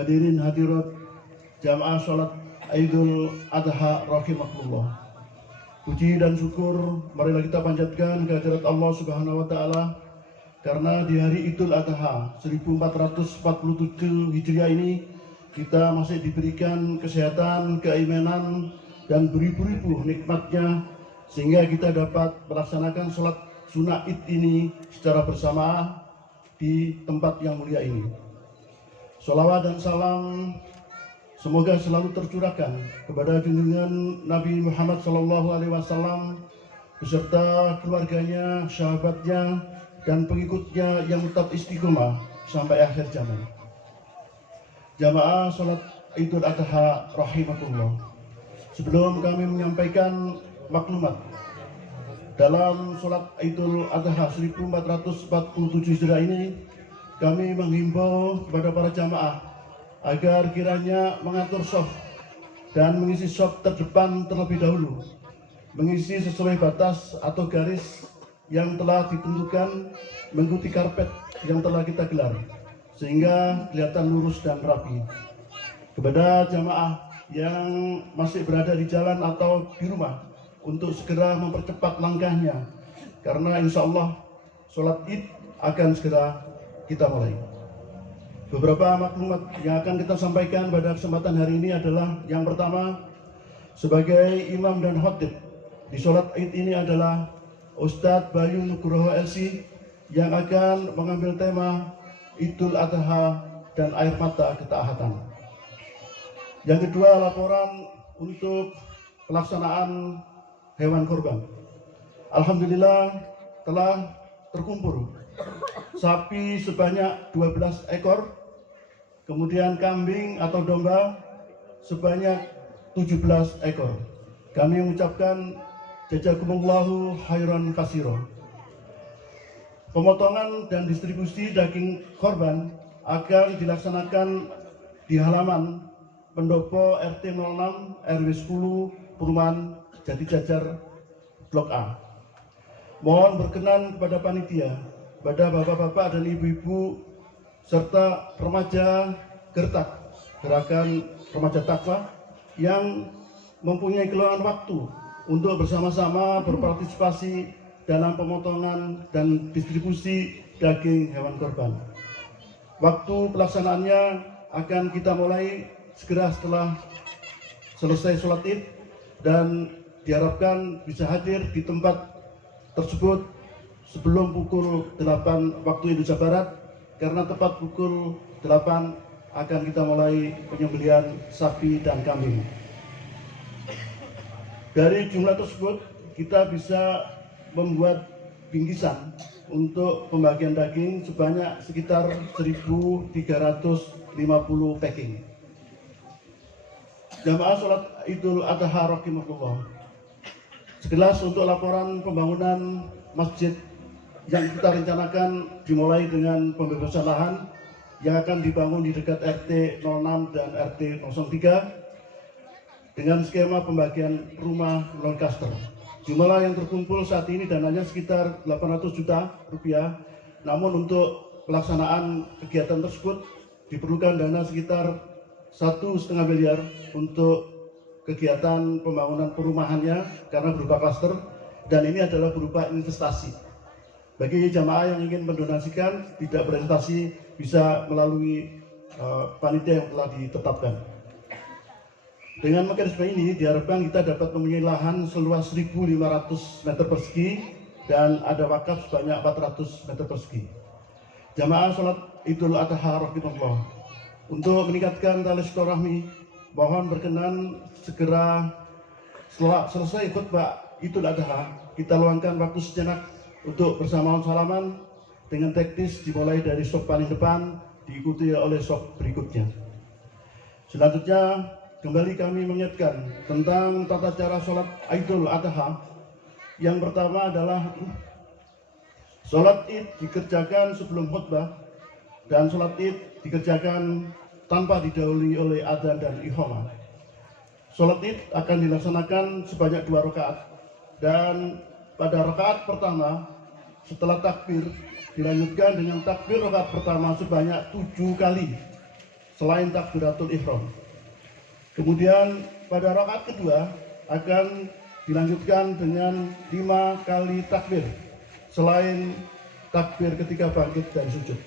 hadirin hadirat jamaah sholat Idul Adha rahimakumullah. Puji dan syukur marilah kita panjatkan kehadirat Allah Subhanahu wa taala karena di hari Idul Adha 1447 Hijriah ini kita masih diberikan kesehatan, keimanan dan beribu-ribu nikmatnya sehingga kita dapat melaksanakan sholat sunnah Id ini secara bersama di tempat yang mulia ini. Sholawat dan salam semoga selalu tercurahkan kepada junjungan Nabi Muhammad SAW beserta keluarganya, sahabatnya, dan pengikutnya yang tetap istiqomah sampai akhir zaman. Jamaah sholat Idul Adha rahimakumullah. Sebelum kami menyampaikan maklumat dalam sholat Idul Adha 1447 Hijriah ini, kami menghimbau kepada para jamaah agar kiranya mengatur shaf dan mengisi shaf terdepan terlebih dahulu, mengisi sesuai batas atau garis yang telah ditentukan, mengikuti karpet yang telah kita gelar sehingga kelihatan lurus dan rapi. Kepada jamaah yang masih berada di jalan atau di rumah untuk segera mempercepat langkahnya karena insya Allah sholat Id akan segera kita mulai. Beberapa maklumat yang akan kita sampaikan pada kesempatan hari ini adalah yang pertama, sebagai imam dan khatib di sholat Id ini adalah Ustadz Bayu Nugroho LC yang akan mengambil tema Idul Adha dan air mata ketaatan. Yang kedua, laporan untuk pelaksanaan hewan korban. Alhamdulillah telah terkumpul sapi sebanyak 12 ekor, kemudian kambing atau domba sebanyak 17 ekor. Kami mengucapkan jazakumullahu khairan katsira. Pemotongan dan distribusi daging korban akan dilaksanakan di halaman pendopo RT 06 RW 10 Perumahan Jati Jajar Blok A. Mohon berkenan kepada panitia, pada bapak-bapak dan ibu-ibu serta remaja Gertak, Gerakan Remaja Takwa yang mempunyai keluangan waktu untuk bersama-sama berpartisipasi dalam pemotongan dan distribusi daging hewan korban. Waktu pelaksanaannya akan kita mulai segera setelah selesai sholat Id dan diharapkan bisa hadir di tempat tersebut sebelum pukul 8 waktu Indonesia Barat, karena tepat pukul 8 akan kita mulai penyembelihan sapi dan kambing. Dari jumlah tersebut kita bisa membuat bingkisan untuk pembagian daging sebanyak sekitar 1.350 packing. Jamaah sholat Idul Adha rahimakumullah. Sekilas untuk laporan pembangunan masjid yang kita rencanakan dimulai dengan pembebasan lahan yang akan dibangun di dekat RT 06 dan RT 03 dengan skema pembagian rumah non-cluster. Jumlah yang terkumpul saat ini dananya sekitar 800 juta rupiah, namun untuk pelaksanaan kegiatan tersebut diperlukan dana sekitar 1,5 miliar untuk kegiatan pembangunan perumahannya karena berupa klaster, dan ini adalah berupa investasi. Bagi jamaah yang ingin mendonasikan tidak berinvestasi bisa melalui panitia yang telah ditetapkan. Dengan mekanisme ini diharapkan kita dapat mempunyai lahan seluas 1.500 meter persegi dan ada wakaf sebanyak 400 meter persegi. Jamaah sholat Idul Adha rahimakumullah. Untuk meningkatkan tali silaturahmi, mohon berkenan segera setelah selesai khutbah Idul Adha kita luangkan waktu sejenak untuk bersamaan salaman dengan teknis dimulai dari shop paling depan diikuti oleh shop berikutnya. Selanjutnya kembali kami mengingatkan tentang tata cara sholat Idul Adha. Yang pertama adalah sholat Id dikerjakan sebelum khutbah dan sholat Id dikerjakan tanpa didahului oleh adzan dan iqamah. Sholat Id akan dilaksanakan sebanyak 2 rakaat dan pada rakaat pertama setelah takbir dilanjutkan dengan takbir rakaat pertama sebanyak 7 kali selain takbiratul ihram. Kemudian pada rakaat kedua akan dilanjutkan dengan 5 kali takbir selain takbir ketika bangkit dari sujud.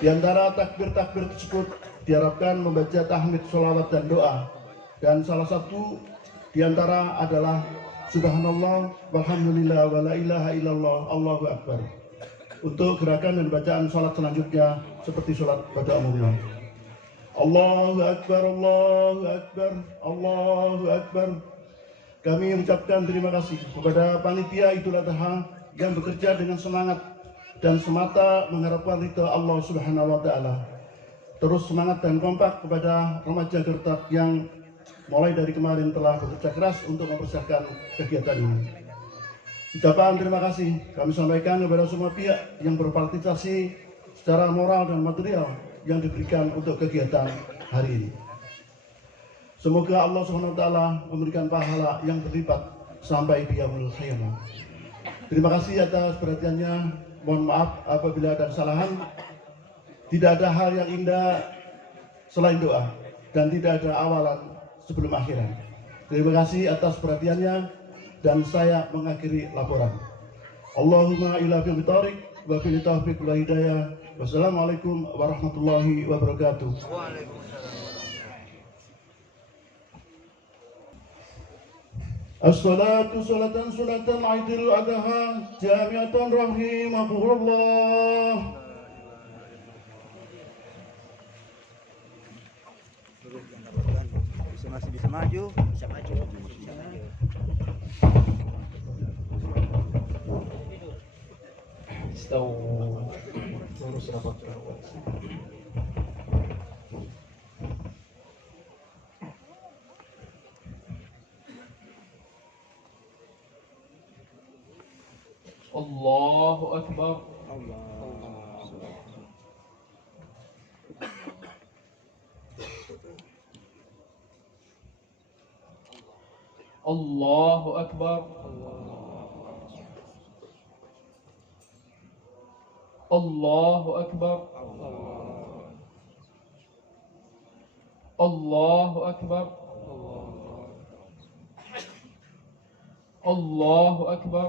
Di antara takbir-takbir tersebut diharapkan membaca tahmid, sholawat, dan doa. Dan salah satu di antara adalah Subhanallah, walhamdulillah, wa la ilaha illallah, Allahu Akbar. Untuk gerakan dan bacaan sholat selanjutnya seperti sholat pada umumnya. Allahu Akbar, Allahu Akbar, Allahu Akbar. Kami mengucapkan terima kasih kepada panitia Idul Adha yang bekerja dengan semangat dan semata mengharapkan ridha Allah Subhanahu wa Ta'ala. Terus semangat dan kompak kepada remaja Gertak yang mulai dari kemarin telah bekerja keras untuk mempersiapkan kegiatan ini. Ucapan terima kasih kami sampaikan kepada semua pihak yang berpartisipasi secara moral dan material yang diberikan untuk kegiatan hari ini. Semoga Allah SWT memberikan pahala yang berlipat sampai di yaumul qiyamah. Terima kasih atas perhatiannya. Mohon maaf apabila ada kesalahan. Tidak ada hal yang indah selain doa dan tidak ada awalan sebelum akhiran. Terima kasih atas perhatiannya dan saya mengakhiri laporan. Allahumma ila bil tariq wa bil taufiq wal hidayah. Wassalamualaikum warahmatullahi wabarakatuh. As-salatu salatan sunatan Aidil Adha jami'atan rahimakumullah. Bisa maju. Istawu lurus rapat. Allahu Akbar. Allahu Akbar. Allahu Akbar. Allahu Akbar. Allahu Akbar.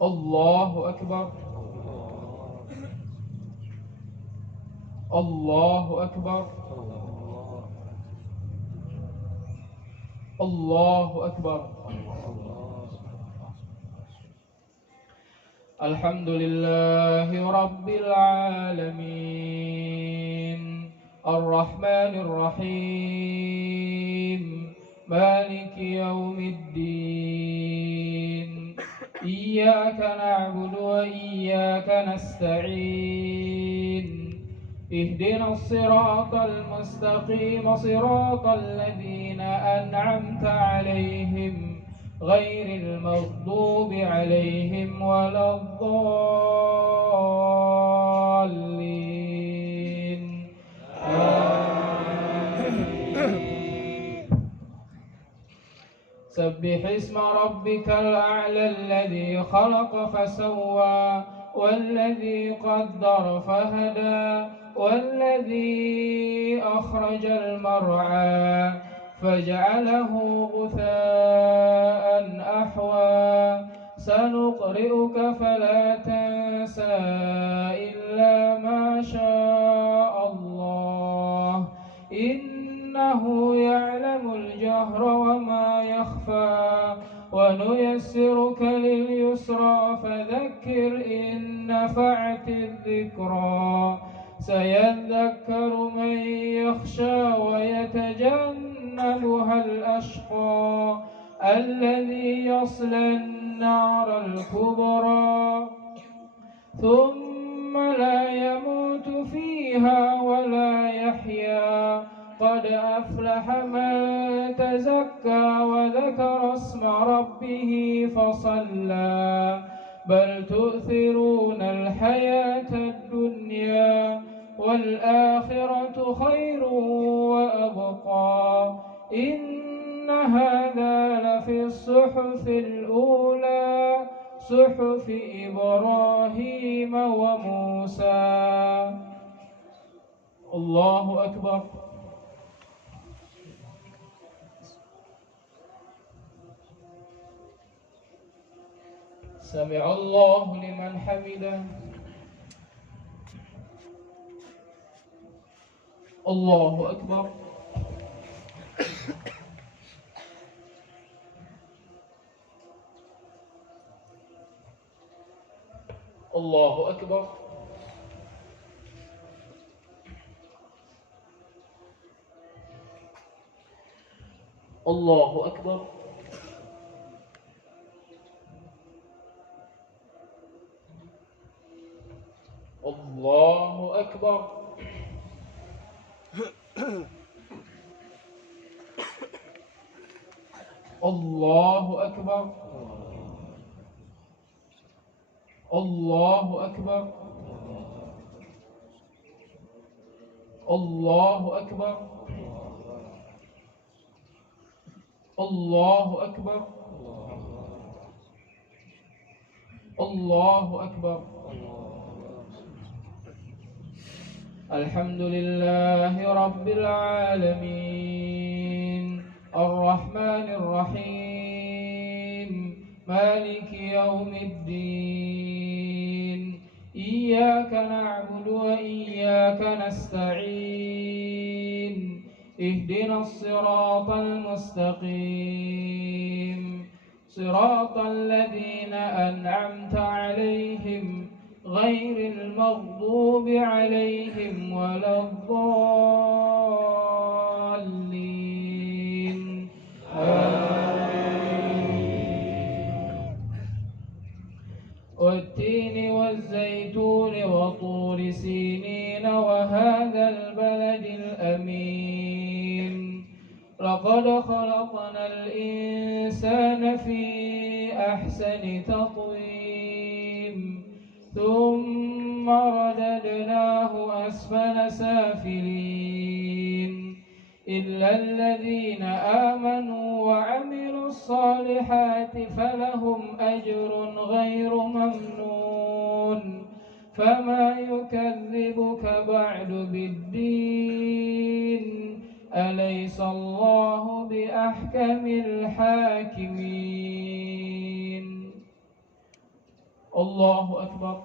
Allahu Akbar. Allahu Akbar. Allahu Akbar. Alhamdulillahi Rabbil Alamin Ar-Rahmanir Rahim Maliki Yawmiddin Iyyaka na'budu wa iyyaka nasta'in اهدنا الصراط المستقيم صراط الذين أنعمت عليهم غير المغضوب عليهم ولا الضالين سبح اسم ربك الأعلى الذي خلق فسوى والذي قدر فهدى والذي أخرج المرعى فجعله غثاء أحوى سنقرئك فلا تنسى إلا ما شاء الله إنه يعلم الجهر وما يخفى ونيسرك لليسرى فذكر إن نفعت الذكرى سيذكر من يخشى ويتجنبها الأشقى الذي يصلى النار الكبرى ثم لا يموت فيها ولا يحيا قد أفلح من تزكى وذكر اسم ربه فصلى بل تؤثرون الحياة الدنيا والآخرة خير وأبقى إن هذا لفي الصحف الأولى صحف إبراهيم وموسى. الله أكبر. سمع الله لمن حمده. الله أكبر. الله أكبر. الله أكبر. الله أكبر. الله أكبر. الله أكبر. الله أكبر. الله أكبر. الله أكبر. الحمد لله رب العالمين الرحمن الرحيم مالك يوم الدين إياك نعبد وإياك نستعين اهدنا الصراط المستقيم صراط الذين أنعمت عليهم غير المغضوب عليهم ولا الضالين آمين. والتين والزيتون وطور سينين وهذا البلد الأمين لقد خلقنا الإنسان في أحسن تقويم ثم رددناه أسفل سافلين إلا الذين آمنوا وعملوا الصالحات فلهم أجر غير ممنون فما يكذبك بعد بالدين أليس الله بأحكم الحاكمين. الله أكبر.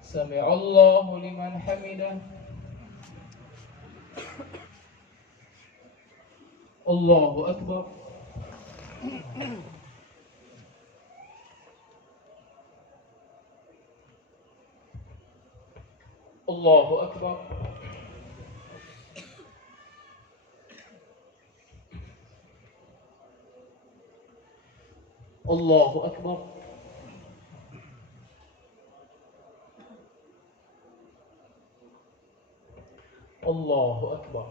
سمع الله لمن حمده. الله أكبر. الله أكبر. الله أكبر. الله أكبر.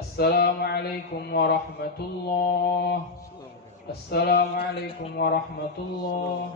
السلام عليكم ورحمة الله. السلام عليكم ورحمة الله.